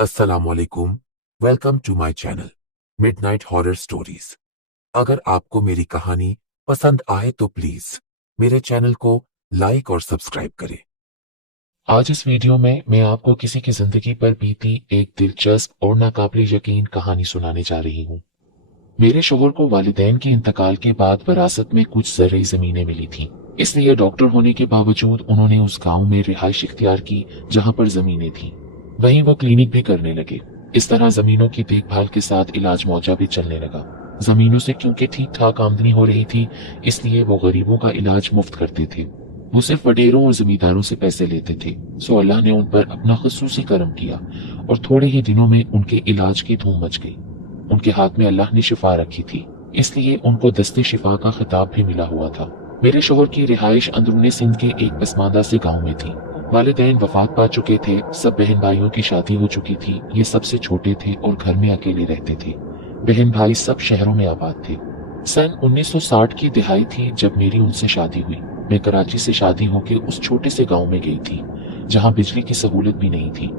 अस्सलामुअलैकुम। Welcome to my channel midnight horror stories. अगर आपको मेरी कहानी पसंद आए तो प्लीज मेरे चैनल को लाइक और सब्सक्राइब करें। आज इस वीडियो में मैं आपको किसी की जिंदगी पर बीती एक दिलचस्प और नाकाबिल यकीन कहानी सुनाने जा रही हूँ। मेरे शोहर को वालिदैन के इंतकाल के बाद विरासत में कुछ ज़रई जमीनें मिली थीं। इसलिए डॉक्टर होने के बावजूद उन्होंने उस गांव में रिहाइश इख्तियार की जहां पर जमीनें थीं। वहीं वो क्लिनिक भी करने लगे। इस तरह जमीनों की देखभाल के साथ इलाज मुआवजा भी चलने लगा। जमीनों से क्योंकि ठीक ठाक आमदनी हो रही थी, इसलिए वो गरीबों का इलाज मुफ्त करते थे। वो सिर्फ वडेरों और जमींदारों से पैसे लेते थे। सो अल्लाह ने उन पर अपना खसूसी करम किया और थोड़े ही दिनों में उनके इलाज की धूम मच गई। उनके हाथ में अल्लाह ने शिफा रखी थी, इसलिए उनको दस्ते शिफा का खिताब भी मिला हुआ था। मेरे शोहर की रिहाइश अंदरूनी सिंध के एक पसमानदा से गांव में थी। वालिदैन वफात पा चुके थे, सब बहन भाइयों की शादी हो चुकी थी। ये सबसे छोटे थे और घर में अकेले रहते थे। बहन भाई सब शहरों में आबाद थे। सन 1960 की दिहाई थी जब मेरी उनसे शादी हुई। मैं कराची से शादी होकर उस छोटे से गांव में गई थी जहां बिजली की सहूलत भी नहीं थी।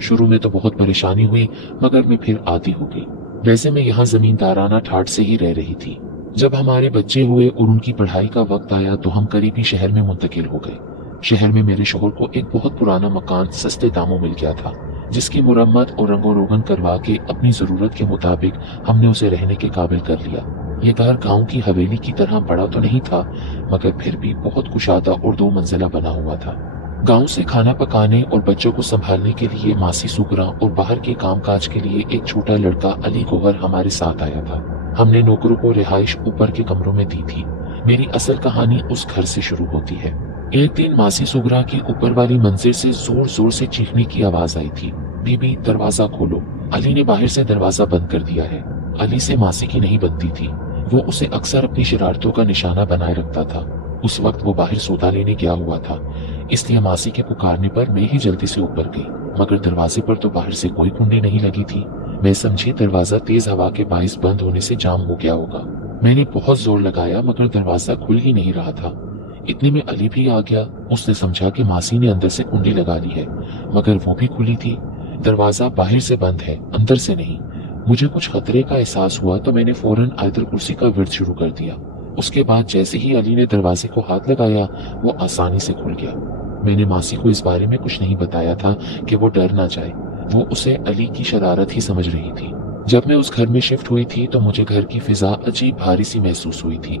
शुरू में तो बहुत परेशानी हुई, मगर मैं फिर आदी हो गई। वैसे मैं यहाँ जमींदाराना ठाट से ही रह रही थी। जब हमारे बच्चे हुए और उनकी पढ़ाई का वक्त आया तो हम करीबी शहर में मुंतकिल हो गए। शहर में मेरे शोहर को एक बहुत पुराना मकान सस्ते दामों मिल गया था, जिसकी मुरम्मत और रंगो रोगन करवा के अपनी जरूरत के मुताबिक हमने उसे रहने के काबिल कर लिया। ये घर गांव की हवेली की तरह बड़ा तो नहीं था, मगर फिर भी बहुत कुशादा और 2 मंजिला बना हुआ था। गांव से खाना पकाने और बच्चों को संभालने के लिए मासी सुगरा और बाहर के कामकाज के लिए एक छोटा लड़का अली गोहर हमारे साथ आया था। हमने नौकरों को रिहाइश ऊपर के कमरों में दी थी। मेरी असल कहानी उस घर से शुरू होती है। एक दिन मासी सुगरा की ऊपर वाली मंजिल से जोर जोर से चीखने की आवाज आई थी, बीबी दरवाजा खोलो। अली ने बाहर से दरवाजा बंद कर दिया है। अली से मासी की नहीं बनती थी। वो उसे अक्सर अपनी शरारतों का निशाना बनाए रखता था। उस वक्त वो बाहर सौदा लेने गया हुआ था, इसलिए मासी के पुकारने पर मैं ही जल्दी से ऊपर गई, मगर दरवाजे पर तो बाहर से कोई कुंडी नहीं लगी थी। मैं समझी दरवाजा तेज हवा के बाइस बंद होने से जाम हो गया होगा। मैंने बहुत जोर लगाया, मगर दरवाजा खुल ही नहीं रहा था। इतने में अली भी आ गया। उसने समझा कि मासी ने अंदर से कुंडी लगा ली है, मगर वो भी खुली थी। दरवाजा बाहर से बंद है, अंदर से नहीं। मुझे कुछ खतरे का एहसास हुआ तो मैंने फौरन आयतुल कुर्सी का विर्द शुरू कर दिया। उसके बाद जैसे ही अली ने दरवाजे को हाथ लगाया, वो आसानी से खुल गया। मैंने मासी को इस बारे में कुछ नहीं बताया था कि वो डर ना जाए। वो उसे अली की शरारत ही समझ रही थी। जब मैं उस घर में शिफ्ट हुई थी तो मुझे घर की फिजा अजीब भारी सी महसूस हुई थी,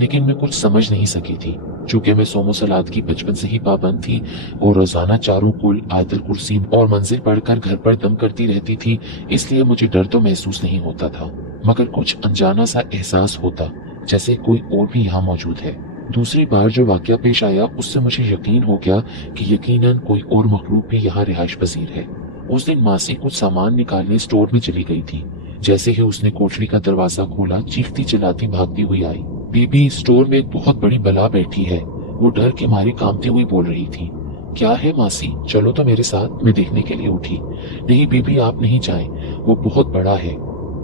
लेकिन मैं कुछ समझ नहीं सकी थी। चूंकि मैं सोमो सलात की बचपन से ही पाबंद थी और रोजाना चारों कुल आयतुल कुर्सी और मंजिल पढ़कर घर पर दम करती रहती थी, इसलिए मुझे डर तो महसूस नहीं होता था, मगर कुछ अनजाना सा एहसास होता जैसे कोई और भी यहाँ मौजूद है। दूसरी बार जो वाकया पेश आया उससे मुझे यकीन हो गया कि यकीनन कोई और मखलूक भी यहाँ रिहाइश पजीर है। उस दिन मासी कुछ सामान निकालने स्टोर में चली गई थी। जैसे ही उसने कोठरी का दरवाजा खोला, चीखती चिल्लाती भागती हुई आई, बीबी स्टोर में एक बहुत बड़ी बला बैठी है। वो डर के मारी कांपती हुई बोल रही थी। क्या है मासी, चलो तो मेरे साथ। मैं देखने के लिए उठी। नहीं बीबी, आप नहीं जाएं, वो बहुत बड़ा है।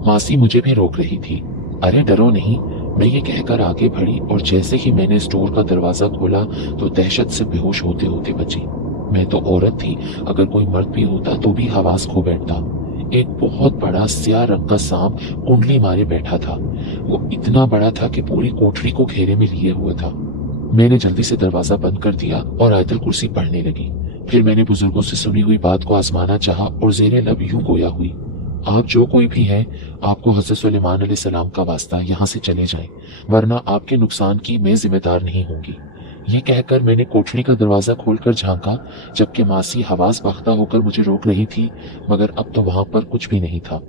मासी मुझे भी रोक रही थी। अरे डरो नहीं, मैं ये कहकर आगे बढ़ी और जैसे ही मैंने स्टोर का दरवाजा खोला तो दहशत से बेहोश होते होते बची। मैं तो औरत थी, अगर कोई मर्द भी होता तो भी हवास खो बैठता। एक बहुत बड़ा स्याह रंग का सांप कुंडली मारे बैठा था। वो इतना बड़ा था कि पूरी कोठरी को घेरे में लिए हुआ था। मैंने जल्दी से दरवाजा बंद कर दिया और आयतुल कुर्सी पढ़ने लगी। फिर मैंने बुजुर्गों से सुनी हुई बात को आजमाना चाहा और जेरे लब यूं गोया हुई, आप जो कोई भी हैं, आपको हज़रत सुलेमान अलैहिस्सलाम का वास्ता यहाँ से चले जाएं, वरना आपके नुकसान की मैं जिम्मेदार नहीं होंगी। ये कहकर मैंने कोठरी का दरवाजा खोलकर झांका, जबकि मासी हवास बख्ता होकर मुझे रोक रही थी, मगर अब तो वहां पर कुछ भी नहीं था।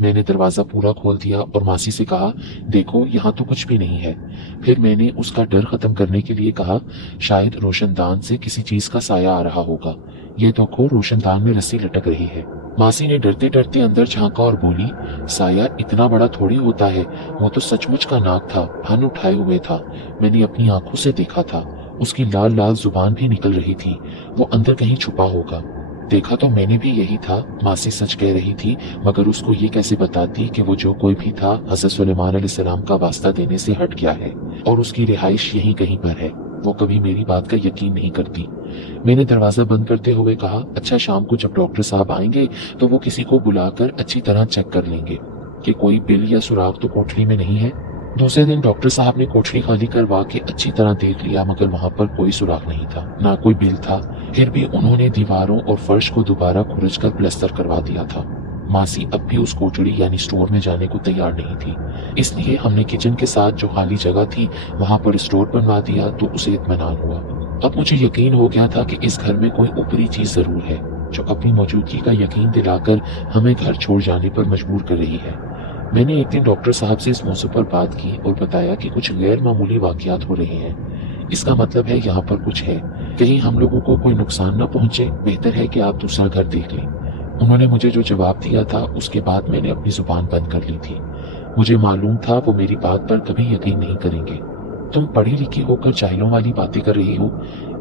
मैंने दरवाजा पूरा खोल दिया और मासी से कहा, देखो यहाँ तो कुछ भी नहीं है। फिर मैंने उसका डर खत्म करने के लिए कहा, शायद रोशनदान से किसी चीज का साया आ रहा होगा। ये देखो, रोशनदान में रस्सी लटक रही है। मासी ने डरते डरते अंदर झांका और बोली, साया इतना बड़ा थोड़ी होता है, वो तो सचमुच का नाग था, फन उठाए हुए था। मैंने अपनी आंखों से देखा था, उसकी लाल लाल जुबान भी निकल रही थी। वो अंदर कहीं छुपा होगा। देखा तो मैंने भी यही था। मासी सच कह रही थी, मगर उसको ये कैसे बताती कि वो जो कोई भी था हज़रत सुलेमान अलैहिस्सलाम का वास्ता देने से हट गया है और उसकी रिहाइश यहीं कहीं पर है। वो कभी मेरी बात का यकीन नहीं करती। मैंने दरवाजा बंद करते हुए कहा, अच्छा शाम को जब डॉक्टर साहब आएंगे तो वो किसी को बुलाकर अच्छी तरह चेक कर लेंगे कि कोई बिल या सुराग तो कोठरी में नहीं है। दूसरे दिन डॉक्टर साहब ने कोठरी खाली करवा के अच्छी तरह देख लिया, मगर वहां पर कोई सुराग नहीं था, ना कोई बिल था। फिर भी उन्होंने दीवारों और फर्श को दोबारा खुरच कर प्लास्टर करवा दिया था। मासी अब भी उस कोठड़ी यानी स्टोर में जाने को तैयार नहीं थी, इसलिए हमने किचन के साथ जो खाली जगह थी वहां पर स्टोर बनवा दिया तो उसे इत्मीनान हुआ। अब मुझे यकीन हो गया था कि इस घर में कोई ऊपरी चीज जरूर है जो अपनी मौजूदगी का यकीन दिलाकर हमें घर छोड़ जाने पर मजबूर कर रही है। मैंने एक दिन डॉक्टर साहब से इस मौजू पर बात की और बताया कि कुछ गैर मामूली वाकयात हो रहे हैं। इसका मतलब है यहाँ पर कुछ है, कहीं हम लोगों को कोई नुकसान न पहुंचे, बेहतर है कि आप दूसरा घर देख लें। उन्होंने मुझे जो जवाब दिया था उसके बाद मैंने अपनी जुबान बंद कर ली थी। मुझे मालूम था वो मेरी बात पर कभी यकीन नहीं करेंगे। तुम पढ़ी लिखी होकर जाहिलों वाली बातें कर रही हो।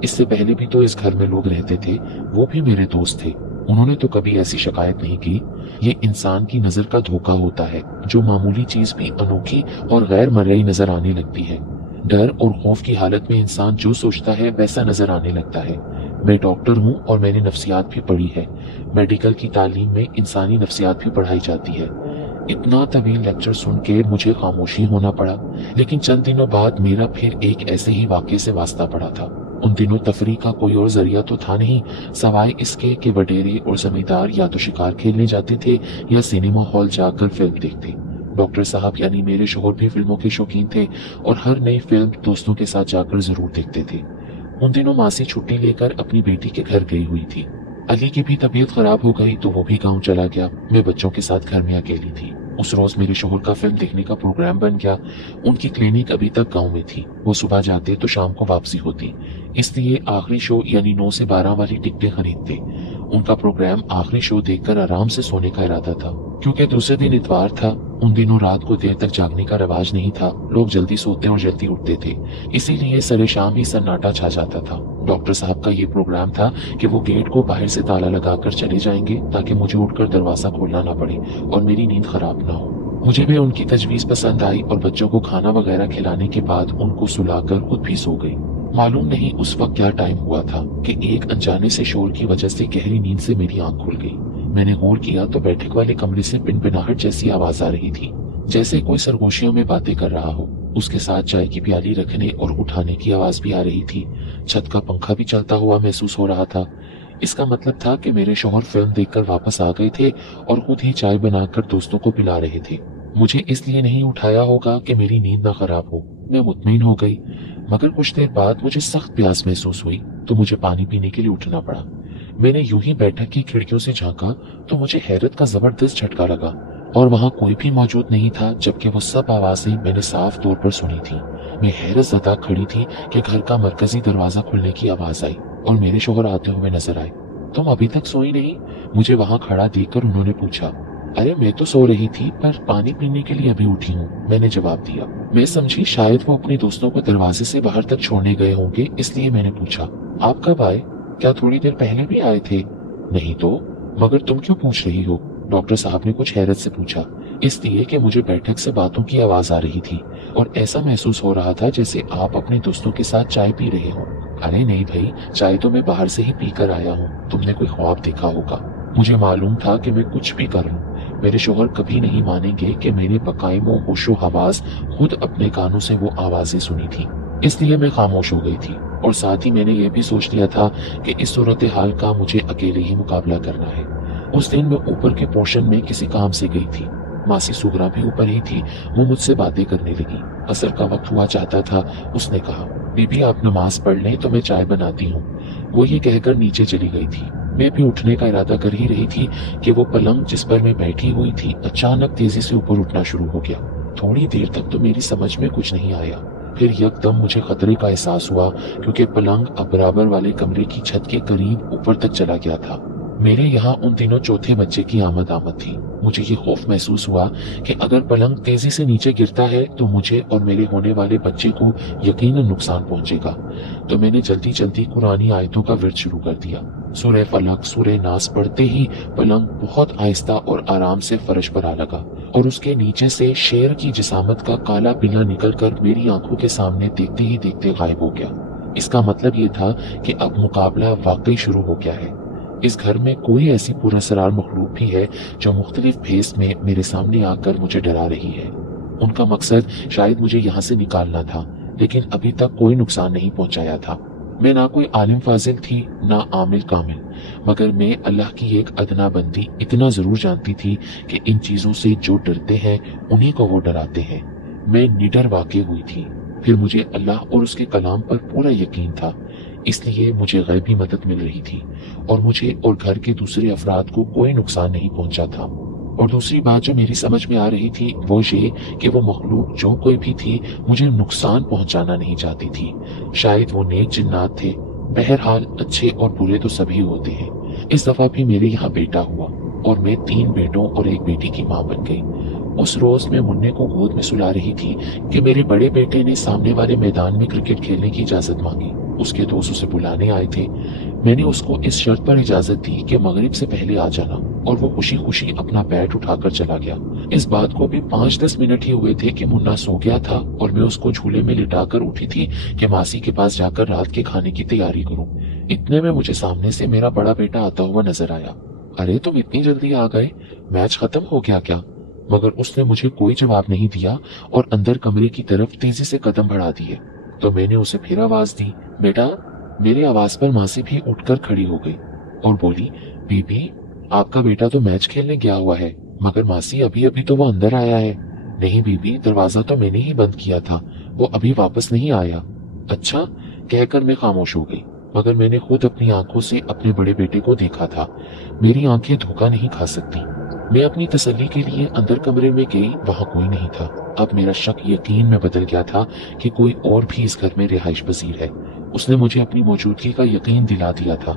इससे पहले भी तो इस घर में लोग रहते थे, वो भी मेरे दोस्त थे, उन्होंने तो कभी ऐसी शिकायत नहीं की। ये इंसान की नजर का धोखा होता है, जो मामूली चीज भी अनोखी और गैर मर्याई नजर आने लगती है। डर और खौफ की हालत में इंसान जो सोचता है वैसा नजर आने लगता है। मैं डॉक्टर हूँ और मैंने नफ्सियात भी पढ़ी है। मेडिकल की तालीम में इंसानी नफ्सियात भी पढ़ाई जाती है। इतना तवील लेक्चर सुन के मुझे खामोशी होना पड़ा, लेकिन चंद दिनों बाद मेरा फिर एक ऐसे ही वाक़े से वास्ता पड़ा था। उन दिनों तफरी का कोई और जरिया तो था नहीं, सवाए इसके कि वडेरे और जमींदार या तो शिकार खेलने जाते थे या सिनेमा हॉल जाकर फिल्म देखते। डॉक्टर साहब यानी मेरे शोहर भी फिल्मों के शौकीन थे और हर नई फिल्म दोस्तों के साथ जाकर जरूर देखते थे। उन दिनों मासी छुट्टी लेकर अपनी बेटी के घर गई हुई थी। अली की भी तबीयत खराब हो गई तो वो भी गांव चला गया। मैं बच्चों के साथ घर में अकेली थी। उस रोज मेरे शोहर का फिल्म देखने का प्रोग्राम बन गया। उनकी क्लिनिक अभी तक गांव में थी, वो सुबह जाते तो शाम को वापसी होती, इसलिए आखिरी शो यानी 9 से 12 वाली टिकटें खरीदते। उनका प्रोग्राम आखिरी शो देखकर आराम से सोने का इरादा था, क्योंकि दूसरे दिन इतवार था। उन दिनों रात को देर तक जागने का रवाज नहीं था, लोग जल्दी सोते और जल्दी उठते थे, इसीलिए सरे शाम ही सन्नाटा छा जाता था। डॉक्टर साहब का ये प्रोग्राम था कि वो गेट को बाहर से ताला लगाकर चले जाएंगे ताकि मुझे उठकर दरवाजा खोलना ना पड़े और मेरी नींद खराब ना हो। मुझे भी उनकी तजवीज पसंद आई और बच्चों को खाना वगैरह खिलाने के बाद उनको सुलाकर खुद भी सो गई। मालूम नहीं उस वक्त क्या टाइम हुआ था कि एक अनजाने से शोर की वजह से गहरी नींद से मेरी आंख खुल गई। मैंने गौर किया तो बैठक वाले कमरे से पिनपिनाहट जैसी आवाज आ रही थी, जैसे कोई सरगोशियों में बातें कर रहा हो। उसके साथ चाय की प्याली रखने और उठाने की आवाज भी आ रही थी। छत का पंखा भी चलता हुआ महसूस हो रहा था। इसका मतलब था कि मेरे शौहर फिल्म देखकर वापस आ गए थे और खुद ही चाय बनाकर दोस्तों को पिला रहे थे। मुझे इसलिए नहीं उठाया होगा कि मेरी नींद ना खराब हो। मैं मुतमईन हो गई, मगर कुछ देर बाद मुझे सख्त प्यास महसूस हुई तो मुझे पानी पीने के लिए उठना पड़ा। मैंने यूं ही बैठक की खिड़कियों से झांका तो मुझे हैरत का जबरदस्त झटका लगा और वहां कोई भी मौजूद नहीं था, जबकि वो सब आवाजें मैंने साफ तौर पर सुनी थी। मैं हैरत ज़दा खड़ी थी कि घर का मरकजी दरवाजा खुलने की आवाज आई और मेरे शोहर आते हुए नजर आए। तुम अभी तक सोई नहीं? मुझे वहां खड़ा देखकर उन्होंने पूछा। अरे मैं तो सो रही थी, पर पानी पीने के लिए अभी उठी हूँ, मैंने जवाब दिया। मैं समझी शायद वो अपने दोस्तों को दरवाजे से बाहर तक छोड़ने गए होंगे, इसलिए मैंने पूछा, आप कब आए? क्या थोड़ी देर पहले भी आए थे? नहीं तो, मगर तुम क्यों पूछ रही हो? डॉक्टर साहब ने कुछ हैरत से पूछा। इसलिए कि मुझे बैठक से बातों की आवाज आ रही थी और ऐसा महसूस हो रहा था जैसे आप अपने दोस्तों के साथ चाय पी रहे हो। अरे नहीं भाई, चाय तो मैं बाहर से ही पी कर आया हूँ, तुमने कोई ख्वाब देखा होगा। मुझे मालूम था कि मैं कुछ भी कर लूं, मेरे शोहर कभी नहीं मानेंगे कि मैंने बकायमो होशो हवास खुद अपने कानों से वो आवाजें सुनी थी। इसलिए मैं खामोश हो गई थी और साथ ही मैंने ये भी सोच लिया था कि इस सूरत हाल का मुझे अकेले ही मुकाबला करना है। उस दिन मैं ऊपर के पोर्शन में किसी काम से गई थी। मासी सुगरा भी ऊपर ही थी, वो मुझसे बातें करने लगी। असर का वक्त हुआ चाहता था। उसने कहा, बीबी आप नमाज पढ़ लें तो मैं चाय बनाती हूँ। वो ये कहकर नीचे चली गई थी। मैं भी उठने का इरादा कर ही रही थी कि वो पलंग जिस पर मैं बैठी हुई थी अचानक तेजी से ऊपर उठना शुरू हो गया। थोड़ी देर तक तो मेरी समझ में कुछ नहीं आया, फिर यकदम मुझे खतरे का एहसास हुआ, क्योंकि पलंग अब बराबर वाले कमरे की छत के करीब ऊपर तक चला गया था। मेरे यहाँ उन दिनों चौथे बच्चे की आमद थी। मुझे ये खौफ महसूस हुआ कि अगर पलंग तेजी से नीचे गिरता है तो मुझे और मेरे होने वाले बच्चे को यकीनन नुकसान पहुंचेगा। तो मैंने जल्दी जल्दी कुरानी आयतों का विर्द शुरू कर दिया। सूरह फलक, सूरह नास पढ़ते ही पलंग बहुत आहिस्ता और आराम से फर्श पर आ लगा और उसके नीचे से शेर की जिसामत का काला पिल्ला निकलकर मेरी आंखों के सामने देखते ही देखते गायब हो गया। इसका मतलब ये था कि अब मुकाबला वाकई शुरू हो गया है। इस घर में कोई ऐसी पुरअसरार मखलूक भी है जो मुख्तलिफ भेस में मेरे सामने आकर मुझे डरा रही है। उनका मकसद शायद मुझे यहाँ से निकालना था, लेकिन अभी तक कोई नुकसान नहीं पहुंचाया था। मैं ना कोई आलिम फाजिल थी, ना आमिल कामिल, मगर मैं अल्लाह की एक अदना बंदी इतना जरूर जानती थी कि इन चीजों से जो डरते हैं उन्हीं को वो डराते हैं। मैं निडर वाक़ई हुई थी। फिर मुझे अल्लाह और उसके कलाम पर पूरा यकीन था, इसलिए मुझे गैबी मदद मिल रही थी और मुझे और घर के दूसरे अफराद को कोई नुकसान नहीं पहुंचा था। और दूसरी बात जो मेरी समझ में आ रही थी वो ये कि वो मखलूक जो कोई भी थी मुझे नुकसान पहुंचाना नहीं चाहती थी। शायद वो नेक जिन्नात थे। बहरहाल अच्छे और बुरे तो सभी होते हैं। इस दफा भी मेरे यहाँ बेटा हुआ और मैं 3 बेटों और 1 बेटी की माँ बन गई। उस रोज मैं मुन्ने को गोद में सुला रही थी कि मेरे बड़े बेटे ने सामने वाले मैदान में क्रिकेट खेलने की इजाजत मांगी। उसके दोस्त उसे बुलाने आए थे। मैंने उसको इस शर्त पर इजाजत दी कि मगरिब से पहले आ जाना, और वो खुशी खुशी अपना बैट उठाकर चला गया। इस बात को भी 5-10 मिनट ही हुए थे कि मुन्ना सो गया था और मैं उसको झूले में लिटाकर उठी थी कि मासी के पास जाकर रात के खाने की तैयारी करूं। इतने में मुझे सामने से मेरा बड़ा बेटा आता हुआ नजर आया। अरे तुम इतनी जल्दी आ गए, मैच खत्म हो गया क्या? मगर उसने मुझे कोई जवाब नहीं दिया और अंदर कमरे की तरफ तेजी से कदम बढ़ा दिए। तो मैंने उसे फिर आवाज दी, बेटा। मेरी आवाज पर मासी भी उठकर खड़ी हो गई और बोली, बीबी आपका बेटा तो मैच खेलने गया हुआ है, मगर मासी अभी अभी तो वो अंदर आया है। नहीं बीबी, दरवाजा तो मैंने ही बंद किया था, वो अभी वापस नहीं आया। अच्छा, कहकर मैं खामोश हो गई, मगर मैंने खुद अपनी आंखों से अपने बड़े बेटे को देखा था। मेरी आंखें धोखा नहीं खा सकती। मैं अपनी तसल्ली के लिए अंदर कमरे में गई, वहां कोई नहीं था। अब मेरा शक यकीन में बदल गया था कि कोई और भी इस घर में रिहाइश पजीर है। उसने मुझे अपनी मौजूदगी का यकीन दिला दिया था।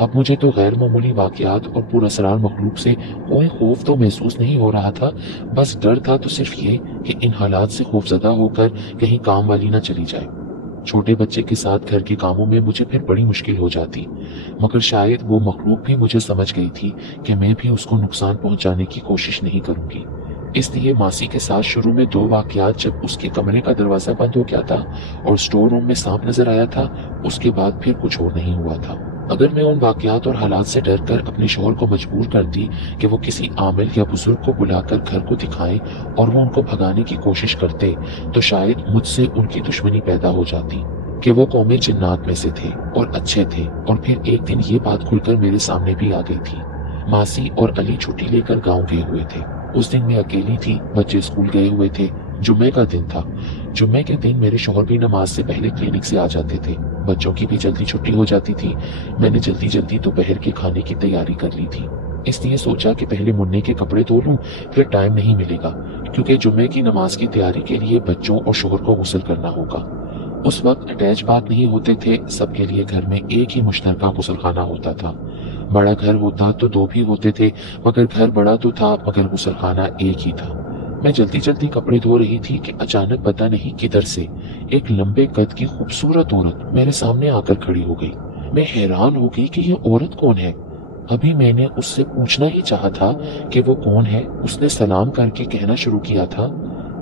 अब मुझे तो गैर मामूली वाकयात और पुरअसरार मखलूक से कोई खौफ तो महसूस नहीं हो रहा था, बस डर था तो सिर्फ ये कि इन हालात से खौफजदा होकर कहीं काम वाली ना चली जाए। छोटे बच्चे के साथ घर के कामों में मुझे फिर बड़ी मुश्किल हो जाती, मगर शायद वो मखलूक भी मुझे समझ गई थी कि मैं भी उसको नुकसान पहुंचाने की कोशिश नहीं करूंगी। इसलिए मासी के साथ शुरू में 2 वाकयात, जब उसके कमरे का दरवाजा बंद हो गया था और स्टोर रूम में सांप नजर आया था, उसके बाद फिर कुछ और नहीं हुआ था। अगर मैं उन वाकयात और हालात से डरकर अपने शोहर को मजबूर करती कि वो किसी आमिल या बुजुर्ग को बुलाकर घर को दिखाएं और वो उनको भगाने की कोशिश करते, तो शायद मुझसे उनकी दुश्मनी पैदा हो जाती कि वो कौमे जिन्नात में से थे और अच्छे थे। और फिर एक दिन ये बात खुलकर मेरे सामने भी आ गई थी। मासी और अली छुट्टी लेकर गाँव गए हुए थे। उस दिन मैं अकेली थी, बच्चे स्कूल गए हुए थे। जुम्मे का दिन था। जुम्मे के दिन मेरे शौहर भी नमाज से पहले क्लिनिक से आ जाते थे। बच्चों की भी जल्दी छुट्टी हो जाती थी। मैंने जल्दी जल्दी दोपहर के खाने की तैयारी कर ली थी, इसलिए सोचा कि पहले मुन्ने के कपड़े धो लूं, फिर टाइम नहीं मिलेगा, क्योंकि जुम्मे की नमाज की तैयारी के लिए बच्चों और शौहर को गुस्ल करना होगा। उस वक्त अटैच बात नहीं होते थे, सबके लिए घर में एक ही मुश्तरका गुस्लखाना होता था। बड़ा घर होता तो 2 भी होते थे, मगर घर बड़ा तो था मगर गुस्लखाना एक ही था। मैं जल्दी जल्दी कपड़े धो रही थी कि अचानक पता नहीं किधर से एक लंबे कद की खूबसूरत औरत मेरे सामने आकर खड़ी हो गई। मैं हैरान हो गई कि ये औरत कौन है। अभी मैंने उससे पूछना ही चाहा था कि वो कौन है, उसने सलाम करके कहना शुरू किया था,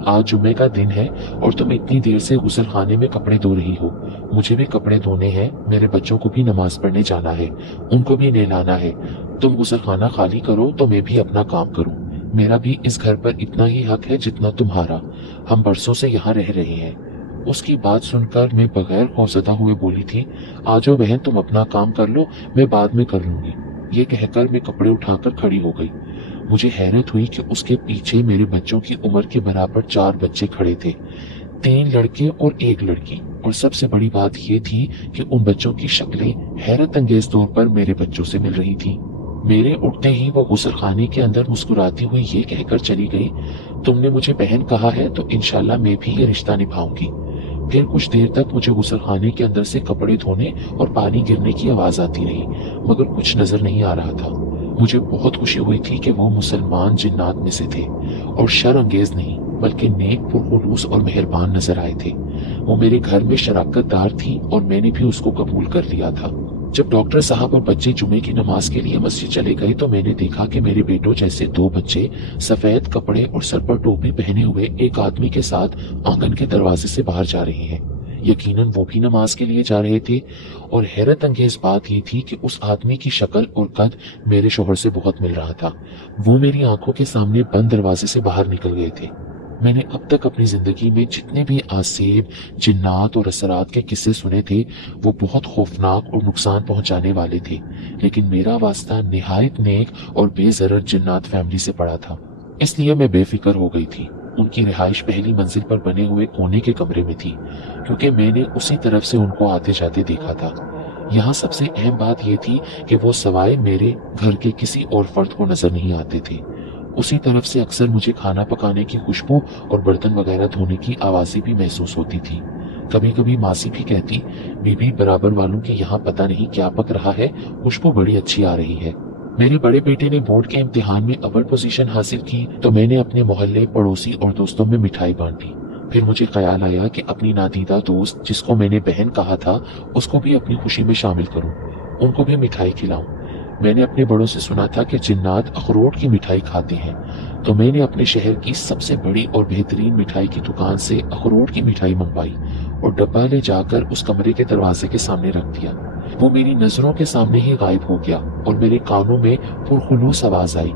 आज जुम्मे का दिन है और तुम इतनी देर से गुस्लखाने में कपड़े धो रही हो। मुझे भी कपड़े धोने हैं, मेरे बच्चों को भी नमाज पढ़ने जाना है, उनको भी नहलाना है। तुम गुस्लखाना खाली करो तो मैं भी अपना काम करूं। मेरा भी इस घर पर इतना ही हक है जितना तुम्हारा। हम बरसों से यहाँ रह रहे हैं। उसकी बात सुनकर मैं बगैर खौफजदा हुए बोली थी, आजो बहन, तुम अपना काम कर लो, मैं बाद में कर लूंगी। ये कहकर मैं कपड़े उठाकर खड़ी हो गई। मुझे हैरत हुई कि उसके पीछे मेरे बच्चों की उम्र के बराबर 4 बच्चे खड़े थे, 3 लड़के और 1 लड़की। और सबसे बड़ी बात ये थी कि उन बच्चों की शक्लें हैरत अंगेज तौर पर मेरे बच्चों से मिल रही थी। मेरे उठते ही वो गुस्लखाने के अंदर मुस्कुराती हुई ये कहकर चली गई, तुमने मुझे बहन कहा है तो इंशाल्लाह मैं भी ये रिश्ता निभाऊंगी। फिर कुछ देर तक मुझे गुस्लखाने के अंदर से कपड़े धोने और पानी गिरने की आवाज आती रही, मगर कुछ नजर नहीं आ रहा था। मुझे बहुत खुशी हुई थी कि वो मुसलमान जिन्नात में से थे और शर अंगेज नहीं बल्कि नेक, पुरखुलूस और मेहरबान नजर आए थे। वो मेरे घर में शराकतदार थी और मैंने भी उसको कबूल कर लिया था। जब डॉक्टर साहब और बच्चे जुमे की नमाज के लिए मस्जिद चले गए तो मैंने देखा कि मेरे बेटों जैसे 2 बच्चे सफेद कपड़े और सर पर टोपी पहने हुए एक आदमी के साथ आंगन के दरवाजे से बाहर जा रहे हैं। यकीनन वो भी नमाज के लिए जा रहे थे। और हैरत अंगेज बात ये थी कि उस आदमी की शक्ल और कद मेरे शोहर से बहुत मिल रहा था। वो मेरी आंखों के सामने बंद दरवाजे से बाहर निकल गए थे। मैंने अब तक अपनी जिंदगी में जितने भी आसेब, जिन्नात और असरात के किस्से सुने थे वो बहुत खौफनाक और नुकसान पहुंचाने वाले थे, लेकिन मेरा वास्ता निहायत नेक और बेजरर जिन्नात फैमिली से पड़ा था। इसलिए मैं बेफिक्र हो गई थी। उनकी रिहाइश पहली मंजिल पर बने हुए कोने के कमरे में थी, क्योंकि मैंने उसी तरफ से उनको आते जाते देखा था। यहाँ सबसे अहम बात यह थी कि वो सवाए मेरे घर के किसी और फर्द को नजर नहीं आते थे। उसी तरफ से अक्सर मुझे खाना पकाने की खुशबू और बर्तन वगैरह धोने की आवाजें भी महसूस होती थी। कभी कभी मासी भी कहती, बीबी बराबर वालों के यहाँ पता नहीं क्या पक रहा है, खुशबू बड़ी अच्छी आ रही है। मेरे बड़े बेटे ने बोर्ड के इम्तिहान में अव्वल पोजीशन हासिल की तो मैंने अपने मोहल्ले, पड़ोसी और दोस्तों में मिठाई बांटी। फिर मुझे ख्याल आया कि अपनी नादीदा दोस्त जिसको मैंने बहन कहा था उसको भी अपनी खुशी में शामिल करूं, उनको भी मिठाई खिलाऊं। मैंने अपने बड़ों से सुना था कि जिन्नात अखरोट की मिठाई खाते हैं, तो मैंने अपने शहर की सबसे बड़ी और बेहतरीन मिठाई की दुकान से अखरोट की मिठाई मंगवाई और डब्बा ले जाकर उस कमरे के दरवाजे के सामने रख दिया। वो मेरी नजरों के सामने ही गायब हो गया और मेरे कानों में पुरखुलूस आवाज आई,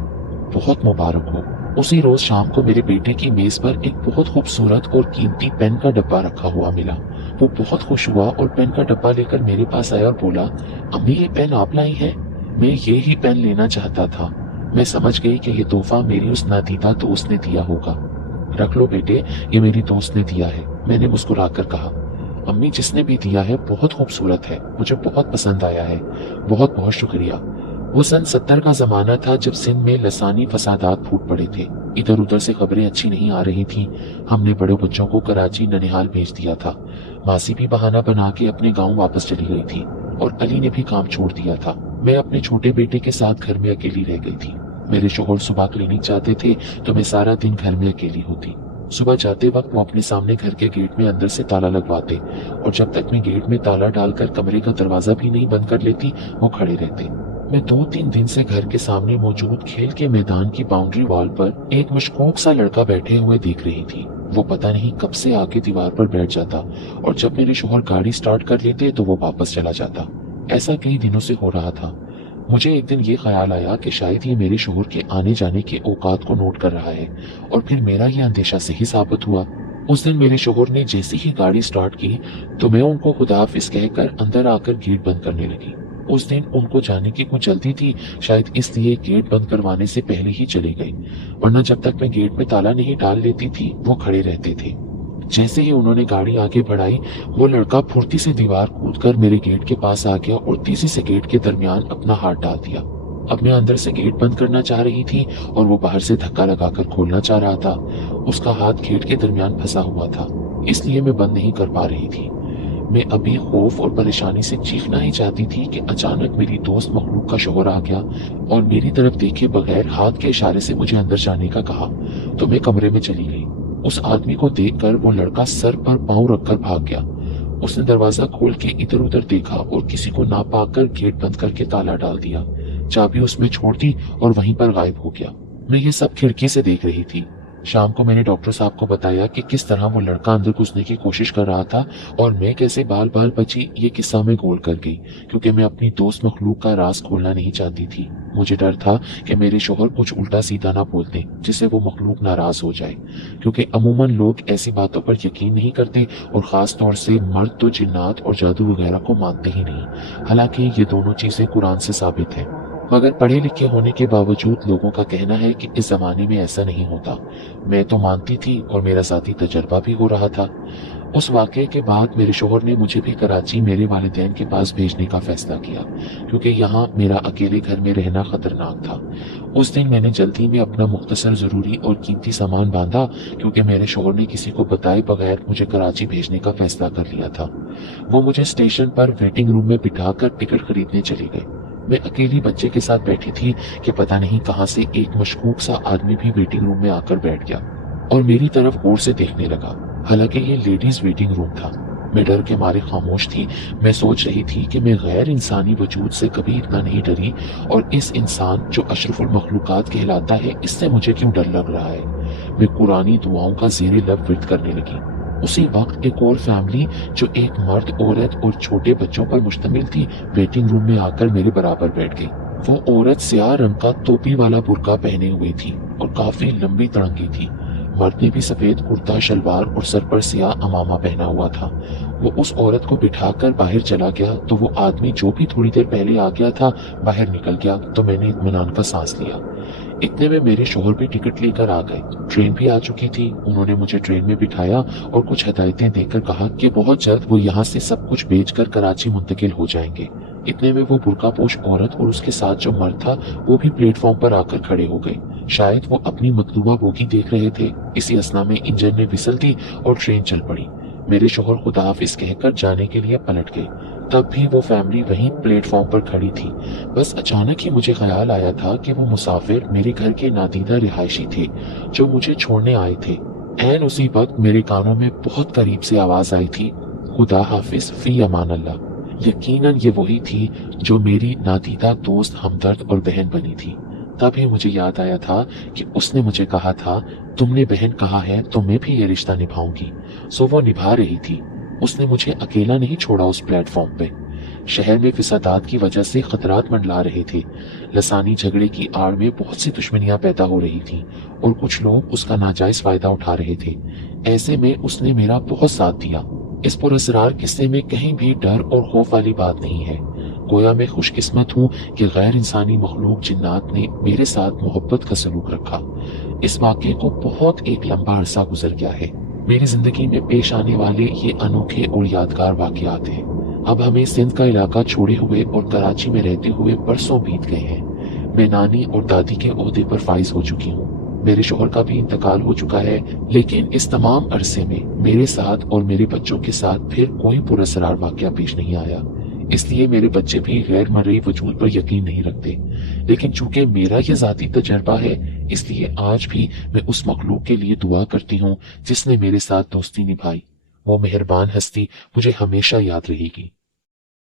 बहुत मुबारक हो। उसी रोज शाम को मेरे बेटे की मेज पर एक बहुत खूबसूरत और कीमती पेन का डब्बा रखा हुआ मिला। वो बहुत खुश हुआ और पेन का डब्बा लेकर मेरे पास आया और बोला, अम्मी ये पेन आप लाई है? मैं ये ही पेन लेना चाहता था। मैं समझ गई कि ये तोहफा मेरी उस नादीदा दोस्त ने दिया होगा। रख लो बेटे, ये मेरी दोस्त ने दिया है, मैंने मुस्कुराकर कहा। अम्मी जिसने भी दिया है बहुत खूबसूरत है, मुझे बहुत पसंद आया है, बहुत बहुत शुक्रिया। वो सन 70 का जमाना था जब सिंध में लसानी फसादात फूट पड़े थे। इधर उधर से खबरें अच्छी नहीं आ रही थी। हमने बड़े बच्चों को कराची, ननिहाल भेज दिया था। मासी भी बहाना बना के अपने गांव वापस चली गई थी और अली ने भी काम छोड़ दिया था। मैं अपने छोटे बेटे के साथ घर में अकेली रह गई थी। मेरे शोहर सुबह क्लिनिक जाते थे तो मैं सारा दिन घर में अकेली होती। सुबह जाते वक्त वो अपने सामने घर के गेट में अंदर से ताला लगवाते और जब तक मैं गेट में ताला डालकर कमरे का दरवाजा भी नहीं बंद कर लेती वो खड़े रहते। मैं 2-3 दिन से घर के सामने मौजूद खेल के मैदान की बाउंड्री वॉल पर एक मशकूक सा लड़का बैठे हुए देख रही थी। वो पता नहीं कब से आके दीवार पर बैठ जाता और जब मेरे शोहर गाड़ी स्टार्ट कर लेते तो वो वापस चला जाता। ऐसा कई दिनों से हो रहा था। मुझे एक दिन ये ख्याल आया कि शायद ये मेरे शोहर के आने जाने के औकात को नोट कर रहा है और फिर मेरा ये अंदेशा सही साबित हुआ। उस दिन मेरे शोहर ने जैसे ही गाड़ी स्टार्ट की तो मैं उनको खुदाफिज कहकर अंदर आकर गेट बंद करने लगी। उस दिन उनको जाने की कुछ जल्दी थी, शायद इसलिए गेट बंद करवाने से पहले ही चली गई, वरना जब तक मैं गेट में ताला नहीं डाल लेती थी वो खड़े रहते थे। जैसे ही उन्होंने गाड़ी आगे बढ़ाई वो लड़का फुर्ती से दीवार कूदकर मेरे गेट के पास आ गया और तेजी से गेट के दरमियान अपना हाथ डाल दिया। अब मैं अंदर से गेट बंद करना चाह रही थी और वो बाहर से धक्का लगाकर खोलना चाह रहा था। उसका हाथ गेट के दरमियान फंसा हुआ था, इसलिए मैं बंद नहीं कर पा रही थी। मैं अभी खौफ और परेशानी से चीखना ही चाहती थी कि अचानक मेरी दोस्त मखलूक का शोहर आ गया और मेरी तरफ देखे बगैर हाथ के इशारे से मुझे अंदर जाने का कहा। तो मैं कमरे में चली गई। उस आदमी को देखकर वो लड़का सर पर पांव रखकर भाग गया। उसने दरवाजा खोल के इधर उधर देखा और किसी को ना पाकर गेट बंद करके ताला डाल दिया, चाबी उसमें छोड़ दी और वहीं पर गायब हो गया। मैं ये सब खिड़की से देख रही थी। शाम को मैंने डॉक्टर साहब को बताया कि किस तरह वो लड़का अंदर घुसने की कोशिश कर रहा था और मैं कैसे बाल बाल बची ये किस्सा में गोल कर गई, क्योंकि मैं अपनी दोस्त मखलूक का राज खोलना नहीं चाहती थी। मुझे डर था कि मेरे शोहर कुछ उल्टा सीधा ना बोल दें जिससे वो मखलूक नाराज हो जाए, क्योंकि अमूमन लोग ऐसी बातों पर यकीन नहीं करते और खास तौर से मर्द तो जिन्नात और जादू वगैरह को मानते ही नहीं। हालांकि ये दोनों चीजें कुरान से साबित है, मगर पढ़े लिखे होने के बावजूद लोगों का कहना है कि इस जमाने में ऐसा नहीं होता। मैं तो मानती थी और मेरा साथी तजर्बा भी हो रहा था। उस वाकये के बाद मेरे शोहर ने मुझे भी कराची मेरे वालिदैन के पास भेजने का फैसला किया, क्योंकि यहाँ मेरा अकेले घर में रहना खतरनाक था। उस दिन मैंने जल्दी में अपना मुख्तसर जरूरी और कीमती सामान बांधा, क्योंकि मेरे शोहर ने किसी को बताए बगैर मुझे कराची भेजने का फैसला कर लिया था। वो मुझे स्टेशन पर वेटिंग रूम में बिठाकर टिकट खरीदने चले गए। मैं अकेली बच्चे के साथ बैठी थी कि पता नहीं कहां से एक मशकूक सा आदमी भी वेटिंग रूम में आकर बैठ गया और मेरी तरफ गौर से देखने लगा। हालांकि ये लेडीज वेटिंग रूम था। मैं डर के मारे खामोश थी। मैं सोच रही थी कि मैं गैर इंसानी वजूद से कभी इतना नहीं डरी और इस इंसान जो अशरफुल मखलूकात कहलाता है इससे मुझे क्यों डर लग रहा है। मैं कुरानी दुआओं का ज़ेरे लब विर्द करने लगी। उसी वक्त एक और फैमिली जो एक मर्द, औरत और छोटे बच्चों पर मुश्तमिल थी, वेटिंग रूम में आकर मेरे बराबर बैठ गई। वो औरत स्याह रंग का टोपी वाला बुर्का पहने हुई थी और काफी लंबी तड़ंगी थी। मर्द ने भी सफेद कुर्ता शलवार और सर पर स्याह अमामा पहना हुआ था। वो उस औरत को बिठाकर बाहर चला गया तो वो आदमी जो भी थोड़ी देर पहले आ गया था बाहर निकल गया, तो मैंने इत्मीनान का सांस लिया। इतने में मेरे शोहर भी टिकट लेकर आ गए। ट्रेन भी आ चुकी थी। उन्होंने मुझे ट्रेन में बिठाया और कुछ हदायतें देकर कहा कि बहुत जल्द वो यहाँ से सब कुछ बेचकर कराची मुंतकिल हो जाएंगे। इतने में वो बुर्कापोश औरत और उसके साथ जो मर्द था वो भी प्लेटफॉर्म पर आकर खड़े हो गए। शायद वो अपनी मतलूबा बोगी देख रहे थे। इसी असना में इंजन ने विसल दी और ट्रेन चल पड़ी। मेरे शोहर खुदा हाफिज कहकर जाने के लिए पलट गए। तब भी वो फैमिली वहीं प्लेटफॉर्म पर खड़ी थी। बस अचानक ही मुझे ख्याल आया था कि वो मुसाफिर मेरे घर के नादीदा रिहायशी थे जो मुझे छोड़ने आए थे। ऐन उसी वक्त मेरे कानों में बहुत करीब से आवाज आई थी, खुदा हाफिज फी अमान अल्लाह। यकीनन ये वही थी जो मेरी नादीदा दोस्त, हमदर्द और बहन बनी थी। तभी मुझे याद आया था कि उसने मुझे कहा था, तुमने बहन कहा है तो मैं भी ये रिश्ता निभाऊंगी। सो वो निभा रही थी। उसने मुझे अकेला नहीं छोड़ा उस प्लेटफॉर्म पे। शहर में फिसादात की वजह से खतरात मंडला रहे थे। लसानी झगड़े की आड़ में बहुत सी दुश्मनियां पैदा हो रही थी और कुछ लोग उसका नाजायज फायदा उठा रहे थे। ऐसे में उसने मेरा बहुत साथ दिया। इस पुरअसरार किस्से में कहीं भी डर और खौफ वाली बात नहीं है। गोया मैं खुशकिस्मत हूँ कि गैर इंसानी मखलूक जिन्नात ने मेरे साथ मोहब्बत का सलूक रखा। इस वाक़े को बहुत एक लंबा अरसा गुजर गया है। मेरी जिंदगी में पेश आने वाले ये अनोखे और यादगार वाक़यात हैं। अब हमें सिंध का इलाका छोड़े हुए और कराची में रहते हुए बरसों बीत गए हैं। मैं नानी और दादी के ओहदे पर फाइज हो चुकी हूँ। मेरे शोहर का भी इंतकाल हो चुका है, लेकिन इस तमाम अरसे में मेरे साथ और मेरे बच्चों के साथ फिर कोई पुरअसरार वाक़या पेश नहीं आया। इसलिए मेरे बच्चे भी गैर मर्ई वजूद पर यकीन नहीं रखते। लेकिन चूंकि मेरा ये ज़ाती तजर्बा है, इसलिए आज भी मैं उस मखलूक के लिए दुआ करती हूँ जिसने मेरे साथ दोस्ती निभाई। वो मेहरबान हस्ती मुझे हमेशा याद रहेगी।